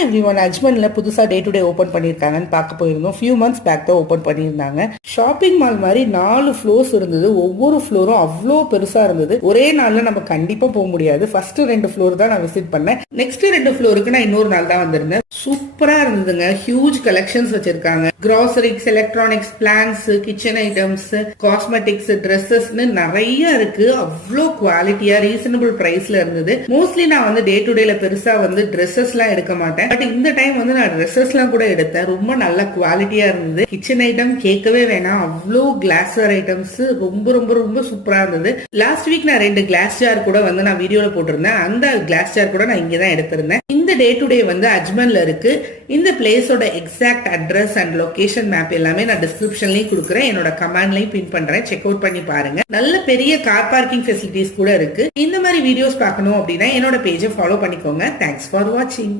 Hi everyone, அஜ்மன்ல புதுசா day to day open பண்ணிருக்காங்கன்னு பார்க்க போயிருந்தோம். ஃபியூ மந்த்ஸ் பேக் தான் ஓபன் பண்ணியிருந்தாங்க. ஷாப்பிங் மால் மாதிரி 4 ஃப்ளோர்ஸ் இருந்தது. ஒவ்வொரு ஃப்ளோரும் அவ்வளோ பெருசா இருந்தது. ஒரே நாள்ல நம்ம கண்டிப்பா போக முடியாது. ஃபர்ஸ்ட் 2 ஃப்ளோர் தான் நான் விசிட் பண்ணேன். நெக்ஸ்ட் 2 ஃப்ளோருக்கு நான் இன்னொரு நாள் தான் வந்திருந்தேன். சூப்பரா இருந்ததுங்க. ஹியூஜ் கலெக்ஷன்ஸ் வச்சிருக்காங்க. Groceries, electronics, plants, kitchen items, cosmetics, ட்ரெஸ்ஸஸ்னு நிறைய இருக்கு. அவ்வளோ குவாலிட்டியா ரீசனபிள் பிரைஸ்ல இருந்தது. மோஸ்ட்லி நான் வந்து டே டு டேல பெருசா வந்து ட்ரெஸ்ஸஸ் எல்லாம் எடுக்க மாட்டேன். பட் இந்த டைம் வந்து நான் ட்ரெஸ்ஸஸ் எல்லாம் கூட எடுத்தேன். ரொம்ப நல்ல குவாலிட்டியா இருந்தது. கிச்சன் ஐட்டம் கேட்கவே வேணாம். அவ்வளோ கிளாஸ்வேர் ஐட்டம்ஸ் ரொம்ப ரொம்ப ரொம்ப சூப்பரா இருந்தது. லாஸ்ட் வீக் நான் 2 கிளாஸ் ஜார் கூட வந்து நான் வீடியோல போட்டிருந்தேன். அந்த கிளாஸ் ஜார் கூட நான் இங்க தான் எடுத்திருந்தேன். இந்த டே டு டே வந்து அஜ்மன்ல இருக்கு. இந்த பிளேஸோட exact address and location map எல்லாமே நான் டிஸ்கிரிப்ஷன்லயும் கொடுக்குறேன். என்னோட கமெண்ட்லயும் பின் பண்றேன். செக் அவுட் பண்ணி பாருங்க. நல்ல பெரிய கார் பார்க்கிங் ஃபெசிலிட்டிஸ் கூட இருக்கு. இந்த மாதிரி வீடியோஸ் பார்க்கணும் அப்படின்னா என்னோட பேஜை ஃபாலோ பண்ணிக்கோங்க. தேங்க்ஸ் ஃபார் வாட்சிங்.